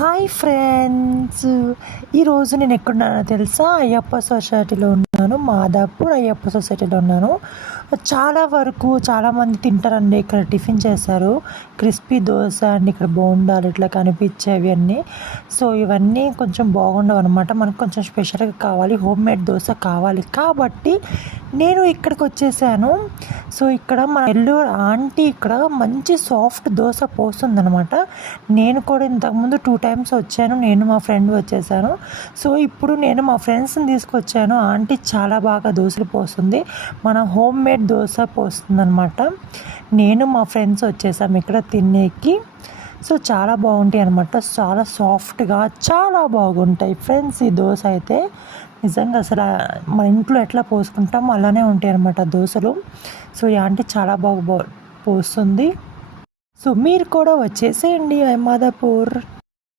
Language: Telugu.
హాయ్ ఫ్రెండ్స్, ఈరోజు నేను ఎక్కడున్నానో తెలుసా? అయ్యప్ప సొసైటీలో ఉన్నాను. మాదాపూర్ అయ్యప్ప సొసైటీలో ఉన్నాను. చాలా వరకు చాలామంది తింటారండి. ఇక్కడ టిఫిన్ చేస్తారు. క్రిస్పీ దోశ అండ్ ఇక్కడ బోండాలు ఇట్లా కనిపించేవి అన్నీ. సో ఇవన్నీ కొంచెం బాగుండవు అనమాట. మనకు కొంచెం స్పెషల్గా కావాలి, హోమ్ మేడ్ దోశ కావాలి కాబట్టి నేను ఇక్కడికి వచ్చేసాను. సో ఇక్కడ మా నెల్లూరు ఆంటీ ఇక్కడ మంచి సాఫ్ట్ దోశ పోస్తుందనమాట. నేను కూడా ఇంతకుముందు 2 టైమ్స్ వచ్చాను. నేను మా ఫ్రెండ్ వచ్చేసాను. సో ఇప్పుడు నేను మా ఫ్రెండ్స్ని తీసుకొచ్చాను. ఆంటీ చాలా బాగా దోశలు పోస్తుంది. మన హోమ్ మేడ్ దోశ పోస్తుంది అనమాట. నేను మా ఫ్రెండ్స్ వచ్చేసాము ఇక్కడ తినేకి. సో చాలా బాగుంటాయి అనమాట. చాలా సాఫ్ట్గా చాలా బాగుంటాయి ఫ్రెండ్స్. ఈ దోశ అయితే నిజంగా అసలు మన ఇంట్లో ఎట్లా పోసుకుంటామో అలానే ఉంటాయి అనమాట దోశలు. సో ఈ ఆంటీ చాలా బాగా పోస్తుంది. సో మీరు కూడా వచ్చేసేయండి మాదాపూర్.